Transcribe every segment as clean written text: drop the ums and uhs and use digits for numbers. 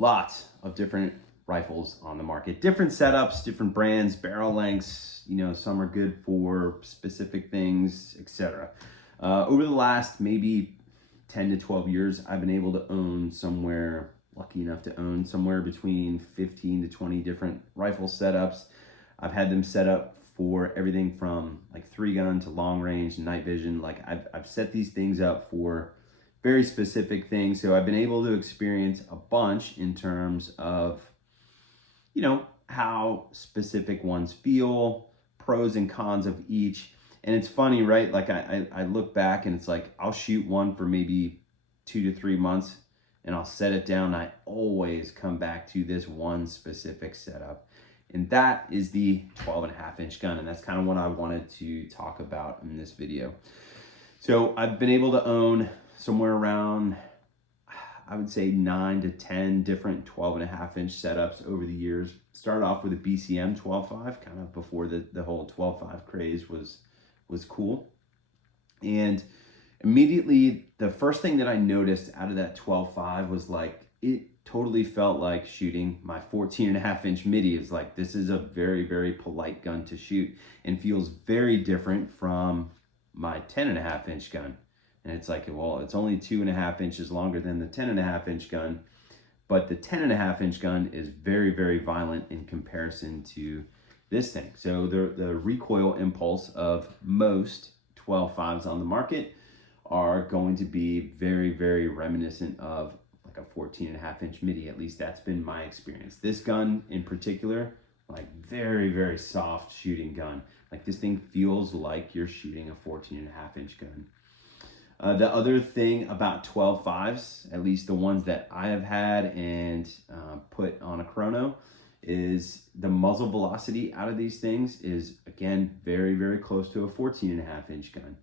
lots of different rifles on the market, different setups, different brands, barrel lengths, you know, some are good for specific things, etc. Over the last maybe 10 to 12 years, I've been able to own somewhere, lucky enough to own somewhere between 15 to 20 different rifle setups. I've had them set up for everything from like 3-gun to long range, night vision. Like I've set these things up for very specific things. So I've been able to experience a bunch in terms of, you know, how specific ones feel, pros and cons of each. And it's funny, right? Like I look back and it's like, I'll shoot one for maybe 2 to 3 months and I'll set it down. I always come back to this one specific setup. And that is the 12.5-inch gun. And that's kind of what I wanted to talk about in this video. So I've been able to own somewhere around, I would say 9 to 10 different 12.5-inch setups over the years. Started off with a BCM 12.5, kind of before the whole 12.5 craze was cool. And immediately, the first thing that I noticed out of that 12.5 was like, it totally felt like shooting my 14.5-inch midi. It's like, this is a very, very polite gun to shoot and feels very different from my 10.5-inch gun. And it's like, well, it's only 2.5 inches longer than the 10.5-inch gun, but the 10.5-inch gun is very, very violent in comparison to this thing. So the recoil impulse of most 12.5s on the market are going to be very, very reminiscent of like a 14.5-inch midi. At least that's been my experience. This gun in particular, like very, very soft shooting gun. Like this thing feels like you're shooting a 14.5-inch gun. The other thing about 12.5s, at least the ones that I have had and put on a chrono, is the muzzle velocity out of these things is, again, very, very close to a 14.5-inch gun.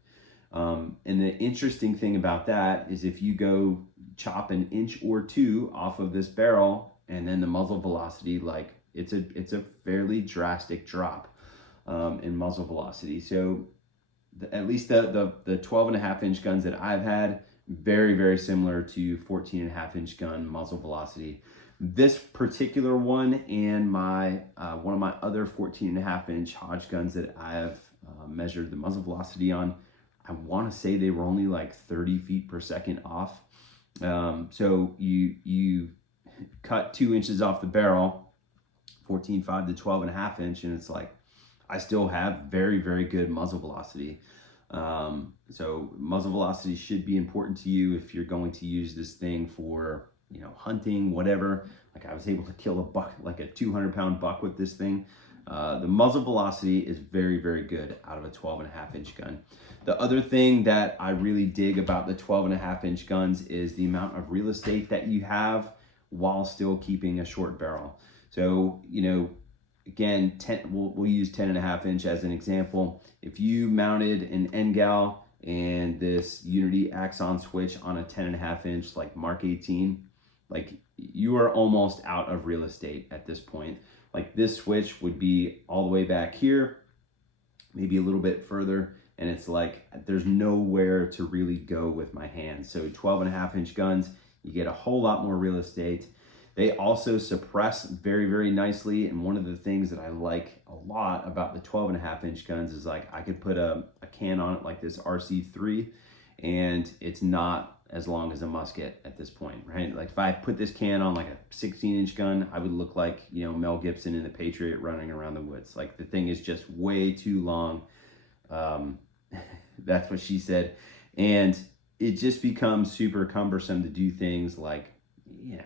And the interesting thing about that is if you go chop an inch or two off of this barrel and then the muzzle velocity, like it's a fairly drastic drop in muzzle velocity. So at least the 12.5-inch guns that I've had, very, very similar to 14.5-inch gun muzzle velocity. This particular one and my one of my other 14.5-inch Hodge guns that I have measured the muzzle velocity on, I want to say they were only like 30 feet per second off. So you cut 2 inches off the barrel, 14.5 to 12.5-inch, and it's like, I still have very, very good muzzle velocity. So muzzle velocity should be important to you if you're going to use this thing for, you know, hunting, whatever. Like I was able to kill a buck, like a 200-pound buck with this thing. The muzzle velocity is very, very good out of a 12.5-inch gun. The other thing that I really dig about the 12.5-inch guns is the amount of real estate that you have while still keeping a short barrel. So, you know, again, we'll use 10.5-inch as an example. If you mounted an NGAL and this Unity Axon switch on a 10.5-inch like Mark 18, like you are almost out of real estate at this point. Like this switch would be all the way back here, maybe a little bit further, and it's like there's nowhere to really go with my hands. So 12.5-inch guns, you get a whole lot more real estate. They also suppress very, very nicely. And one of the things that I like a lot about the 12.5-inch guns is like I could put a can on it like this RC3 and it's not as long as a musket at this point, right? Like if I put this can on like a 16-inch gun, I would look like, you know, Mel Gibson in The Patriot running around the woods. Like the thing is just way too long. That's what she said. And it just becomes super cumbersome to do things like, you know,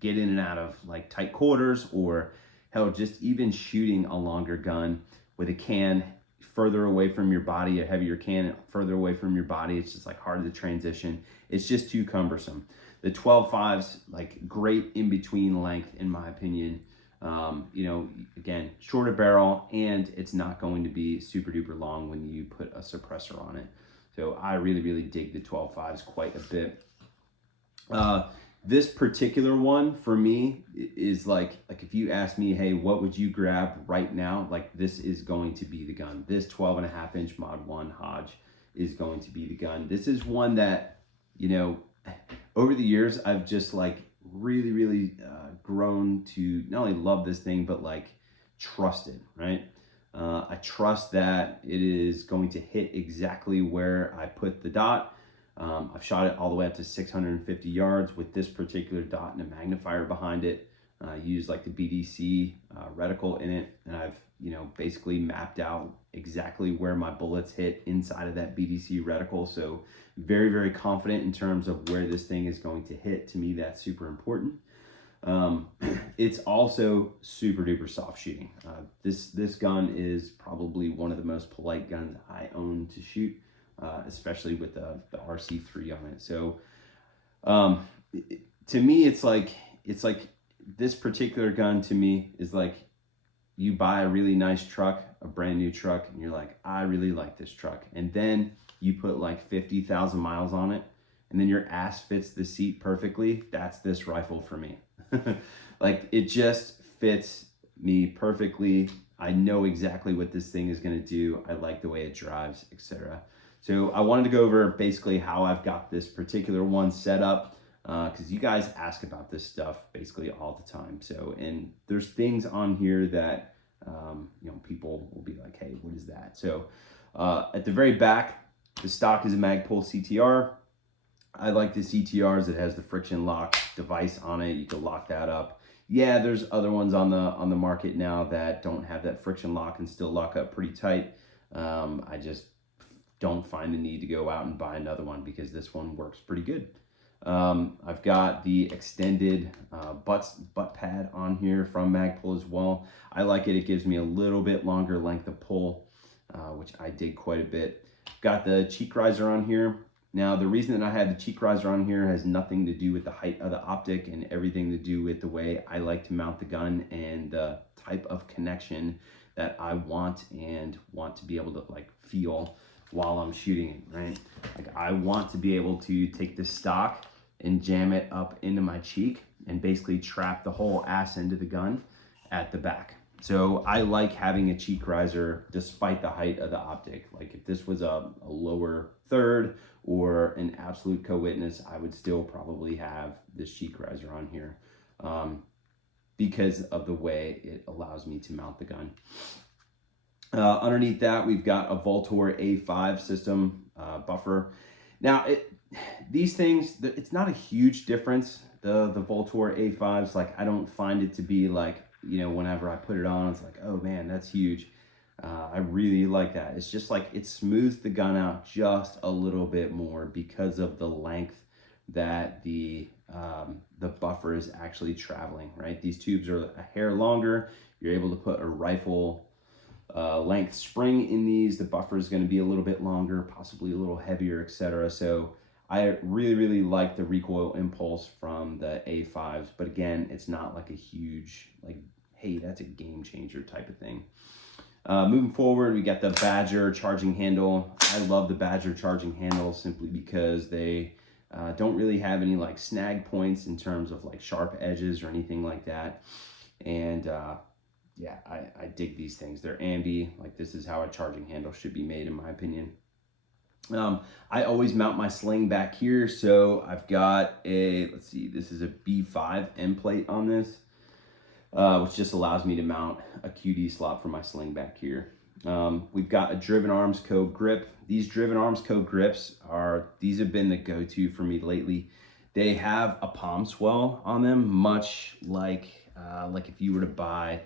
get in and out of like tight quarters, or hell, just even shooting a longer gun with a can further away from your body, a heavier can further away from your body. It's just like hard to transition. It's just too cumbersome. The 12.5's like great in between length, in my opinion. You know, again, shorter barrel, and it's not going to be super duper long when you put a suppressor on it. So I really, really dig the 12.5's quite a bit. This particular one for me is like if you ask me, hey, what would you grab right now? Like this is going to be the gun. This 12.5-inch Mod 1 Hodge is going to be the gun. This is one that, you know, over the years, I've just like really grown to not only love this thing, but like trust it, right? I trust that it is going to hit exactly where I put the dot. I've shot it all the way up to 650 yards with this particular dot and a magnifier behind it. Used like the BDC reticle in it, and I've basically mapped out exactly where my bullets hit inside of that BDC reticle. So very confident in terms of where this thing is going to hit. To me, that's super important. It's also super duper soft shooting. This gun is probably one of the most polite guns I own to shoot, especially with the RC3 on it. So to me, it's like this particular gun to me is like you buy a really nice truck, a brand new truck, and you're like, I really like this truck. And then you put like 50,000 miles on it, and then your ass fits the seat perfectly. That's this rifle for me. Like, it just fits me perfectly. I know exactly what this thing is going to do. I like the way it drives, etc. So I wanted to go over basically how I've got this particular one set up, because you guys ask about this stuff basically all the time. So, and there's things on here that people will be like, hey, what is that? So at the very back, the stock is a Magpul CTR. I like the CTRs. It has the friction lock device on it. You can lock that up. Yeah, there's other ones on the market now that don't have that friction lock and still lock up pretty tight. I just don't find the need to go out and buy another one because this one works pretty good. I've got the extended butt pad on here from Magpul as well. I like it. It gives me a little bit longer length of pull, which I dig quite a bit. Got the cheek riser on here. Now, the reason that I have the cheek riser on here has nothing to do with the height of the optic and everything to do with the way I like to mount the gun and the type of connection that I want to be able to like feel while I'm shooting it, right? Like, I want to be able to take the stock and jam it up into my cheek and basically trap the whole ass end of the gun at the back. So I like having a cheek riser despite the height of the optic. Like, if this was a lower third or an absolute co-witness, I would still probably have this cheek riser on here because of the way it allows me to mount the gun. Underneath that, we've got a Voltor A5 system buffer. Now, these things, it's not a huge difference. The Voltor A5s, like, I don't find it to be like, whenever I put it on, it's like, oh man, that's huge. I really like that. It's just like, it smooths the gun out just a little bit more because of the length that the buffer is actually traveling, right? These tubes are a hair longer. You're able to put a rifle length spring in these. The buffer is going to be a little bit longer, possibly a little heavier, etc. So I really like the recoil impulse from the A5s, but again, it's not like a huge, like, hey, that's a game changer type of thing. Moving forward, we got the Badger charging handle. I love the Badger charging handle simply because they don't really have any like snag points in terms of like sharp edges or anything like that. And yeah, I dig these things. They're ambi. Like, this is how a charging handle should be made, in my opinion. I always mount my sling back here. So I've got a, let's see, this is a B5 end plate on this, which just allows me to mount a QD slot for my sling back here. We've got a Driven Arms Co. grip. These Driven Arms Co. grips these have been the go-to for me lately. They have a palm swell on them, much like if you were to buy,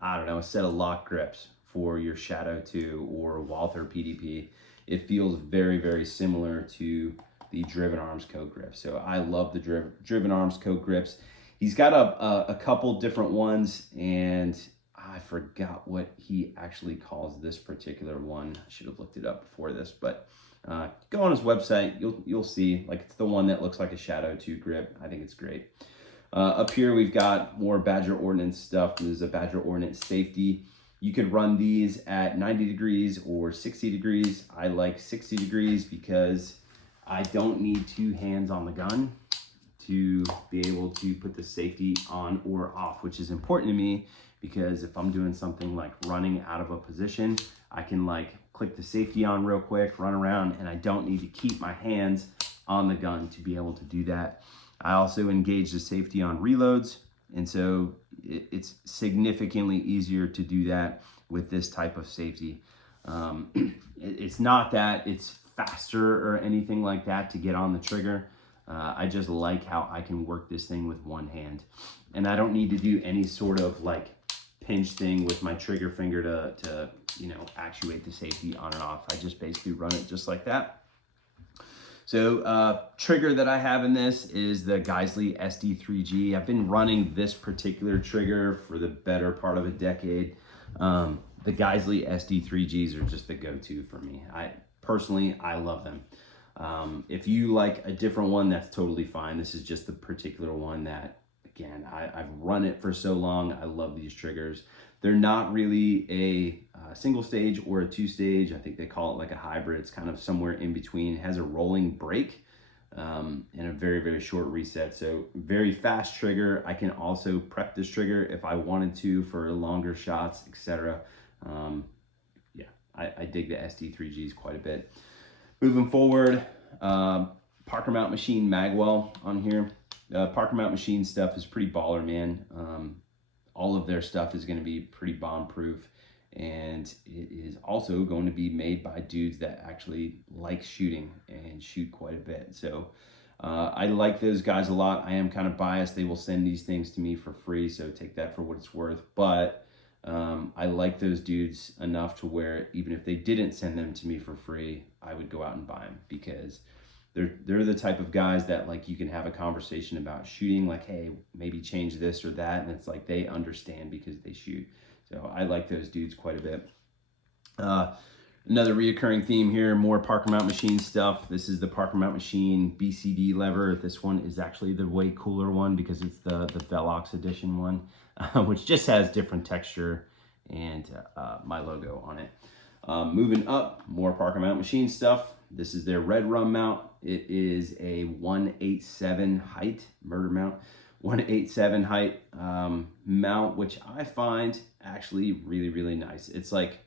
I don't know, a set of lock grips for your Shadow 2 or Walther PDP. It feels very similar to the Driven Arms Co. grip. So I love the Driven Arms Co. grips. He's got a couple different ones, and I forgot what he actually calls this particular one. I should have looked it up before this, but go on his website. You'll see, like, it's the one that looks like a Shadow 2 grip. I think it's great. Up here, we've got more Badger Ordnance stuff. This is a Badger Ordnance safety. You could run these at 90 degrees or 60 degrees. I like 60 degrees because I don't need two hands on the gun to be able to put the safety on or off, which is important to me because if I'm doing something like running out of a position, I can like click the safety on real quick, run around, and I don't need to keep my hands on the gun to be able to do that. I also engage the safety on reloads, and so it's significantly easier to do that with this type of safety. It's not that it's faster or anything like that to get on the trigger. I just like how I can work this thing with one hand, and I don't need to do any sort of like pinch thing with my trigger finger to you know, actuate the safety on and off. I just basically run it just like that. So trigger that I have in this is the Geissele SD3G. I've been running this particular trigger for the better part of a decade. The Geissele SD3Gs are just the go-to for me. Personally, I love them. If you like a different one, that's totally fine. This is just the particular one that, again, I've run it for so long. I love these triggers. They're not really a single stage or a two stage. I think they call it like a hybrid. It's kind of somewhere in between. It has a rolling break and a very, very short reset. So very fast trigger. I can also prep this trigger if I wanted to for longer shots, etc. Yeah, I dig the SD3Gs quite a bit. Moving forward, Parker Mount Machine Magwell on here. Parker Mount Machine stuff is pretty baller, man. All of their stuff is going to be pretty bomb proof, and it is also going to be made by dudes that actually like shooting and shoot quite a bit. So I like those guys a lot. I am kind of biased. They will send these things to me for free, so take that for what it's worth. But I like those dudes enough to where even if they didn't send them to me for free, I would go out and buy them, because they're the type of guys that, like, you can have a conversation about shooting, like, hey, maybe change this or that, and it's like they understand because they shoot. So I like those dudes quite a bit. Another reoccurring theme here, more Parker Mount Machine stuff. This is the Parker Mount Machine BCD lever. This one is actually the way cooler one because it's the Velox edition one, which just has different texture and my logo on it. Moving up, more Parker Mount Machine stuff. This is their Red Rum mount. It is a 187 height, murder mount, 187 height mount, which I find actually really, really nice. It's like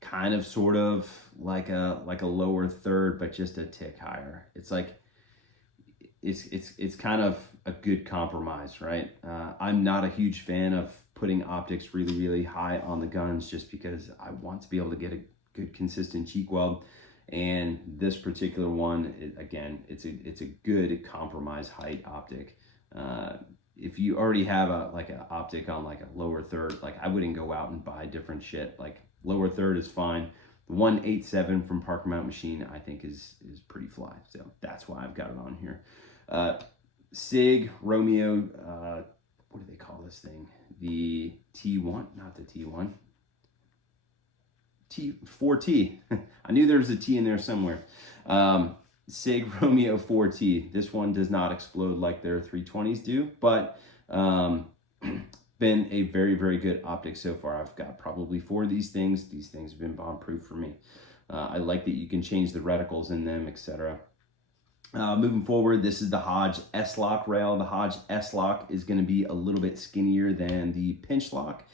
kind of sort of like a lower third, but just a tick higher. It's like, it's kind of a good compromise, right? I'm not a huge fan of putting optics really, really high on the guns just because I want to be able to get a good consistent cheek weld. And this particular one, again, it's a good compromise height optic. If you already have an optic on like a lower third, like I wouldn't go out and buy different shit. Like lower third is fine. The 187 from Parker Mount Machine, I think is pretty fly. So that's why I've got it on here. Sig Romeo, what do they call this thing? The T1, not the T1. T4T. I knew there was a T in there somewhere. Sig Romeo 4T. This one does not explode like their 320s do, but been a very, very good optic so far. I've got probably 4 of these things. These things have been bomb proof for me. I like that you can change the reticles in them, etc. Moving forward, this is the Hodge S-Lock rail. The Hodge S-Lock is going to be a little bit skinnier than the pinch lock,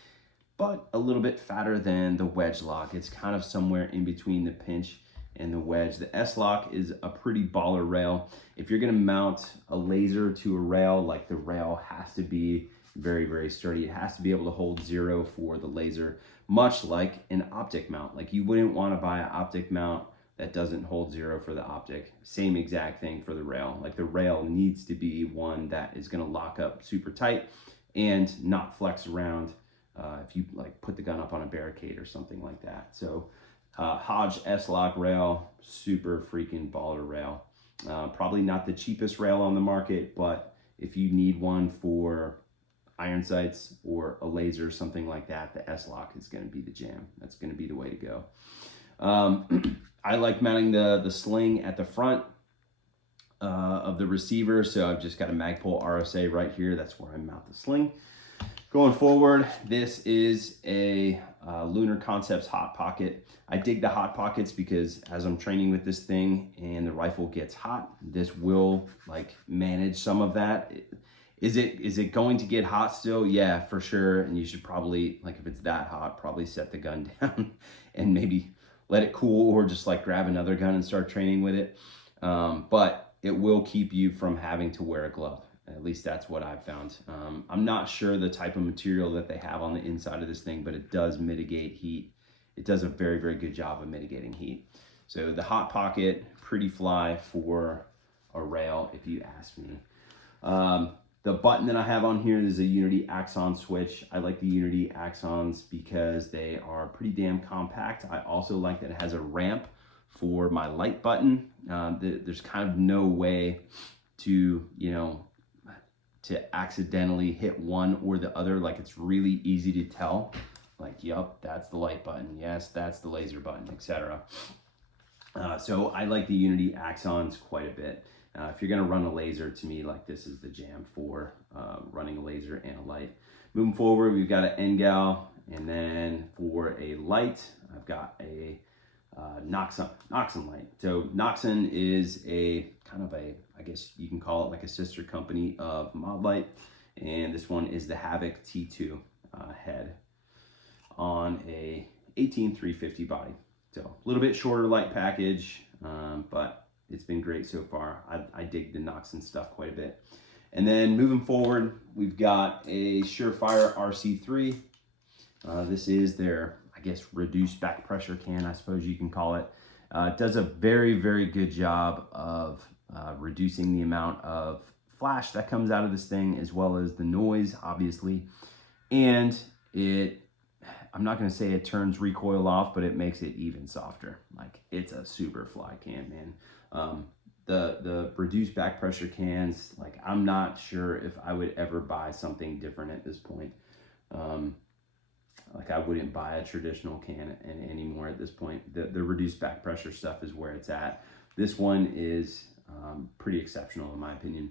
but a little bit fatter than the wedge lock. It's kind of somewhere in between the pinch and the wedge. The S-Lock is a pretty baller rail. If you're gonna mount a laser to a rail, like the rail has to be very, very sturdy. It has to be able to hold 0 for the laser, much like an optic mount. Like you wouldn't wanna buy an optic mount that doesn't hold 0 for the optic. Same exact thing for the rail. Like the rail needs to be one that is gonna lock up super tight and not flex around if you like put the gun up on a barricade or something like that. So Hodge S-Lock rail, super freaking baller rail. Probably not the cheapest rail on the market, but if you need one for iron sights or a laser or something like that, the S-Lock is going to be the jam. That's going to be the way to go. I like mounting the sling at the front of the receiver, so I've just got a Magpul RSA right here. That's where I mount the sling. Going forward, this is a Lunar Concepts Hot Pocket. I dig the hot pockets because as I'm training with this thing and the rifle gets hot, this will like manage some of that. Is it going to get hot still? Yeah, for sure. And you should probably, like if it's that hot, probably set the gun down and maybe let it cool or just like grab another gun and start training with it. But it will keep you from having to wear a glove. At least that's what I've found. I'm not sure the type of material that they have on the inside of this thing, but it does mitigate heat. It does a very, very good job of mitigating heat. So the hot pocket, pretty fly for a rail, if you ask me. The button that I have on here is a Unity Axon switch. I like the Unity Axons because they are pretty damn compact. I also like that it has a ramp for my light button. There's kind of no way to, to accidentally hit one or the other. Like, it's really easy to tell. Like, yep, that's the light button. Yes, that's the laser button, etc. So I like the Unity Axons quite a bit. If you're gonna run a laser, to me, like, this is the jam for running a laser and a light. Moving forward, we've got an NGAL, and then for a light, I've got a Noxon light. So Noxon is a kind of a, I guess you can call it like a sister company of Mod Light, and this one is the Havoc T2 head on a 18350 body. So a little bit shorter light package, but it's been great so far. I dig the Noxon stuff quite a bit. And then moving forward, we've got a Surefire RC3. This is their, I guess, reduced back pressure can, I suppose you can call it. It does a very, very good job of reducing the amount of flash that comes out of this thing, as well as the noise, obviously. And I'm not gonna say it turns recoil off, but it makes it even softer. Like, it's a super fly can, man. The reduced back pressure cans, like, I'm not sure if I would ever buy something different at this point. Like, I wouldn't buy a traditional can anymore at this point. The reduced back pressure stuff is where it's at. This one is pretty exceptional in my opinion.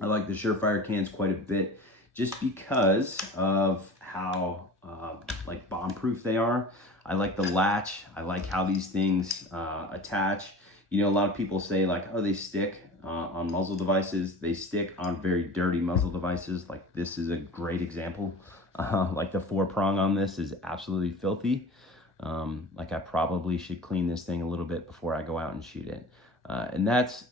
I like the Surefire cans quite a bit just because of how like bomb-proof they are. I like the latch. I like how these things attach. A lot of people say, like, oh, they stick on muzzle devices. They stick on very dirty muzzle devices. Like, this is a great example. Like, the 4-prong on this is absolutely filthy. Like, I probably should clean this thing a little bit before I go out and shoot it. And that's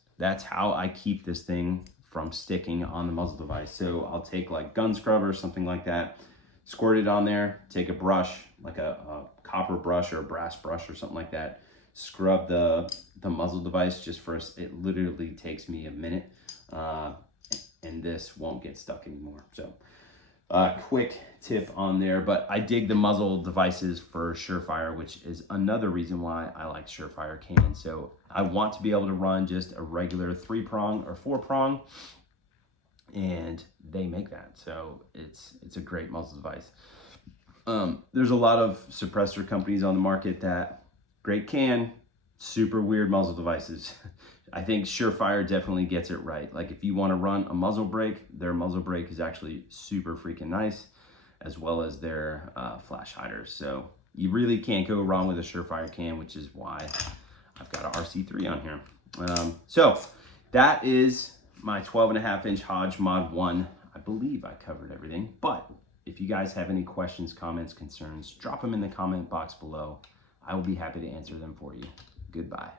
how I keep this thing from sticking on the muzzle device. So I'll take, like, gun scrubber or something like that, squirt it on there, take a brush, like a copper brush or a brass brush or something like that, scrub the muzzle device just first. It literally takes me a minute, and this won't get stuck anymore. So quick tip on there, but I dig the muzzle devices for Surefire, which is another reason why I like Surefire cans. So I want to be able to run just a regular 3-prong or 4-prong, and they make that. So it's a great muzzle device. There's a lot of suppressor companies on the market that great can, super weird muzzle devices. I think Surefire definitely gets it right. Like, if you want to run a muzzle brake, their muzzle brake is actually super freaking nice, as well as their flash hiders. So you really can't go wrong with a Surefire can, which is why I've got an RC3 on here. So that is my 12.5-inch Hodge Mod 1. I believe I covered everything, but if you guys have any questions, comments, concerns, drop them in the comment box below. I will be happy to answer them for you. Goodbye.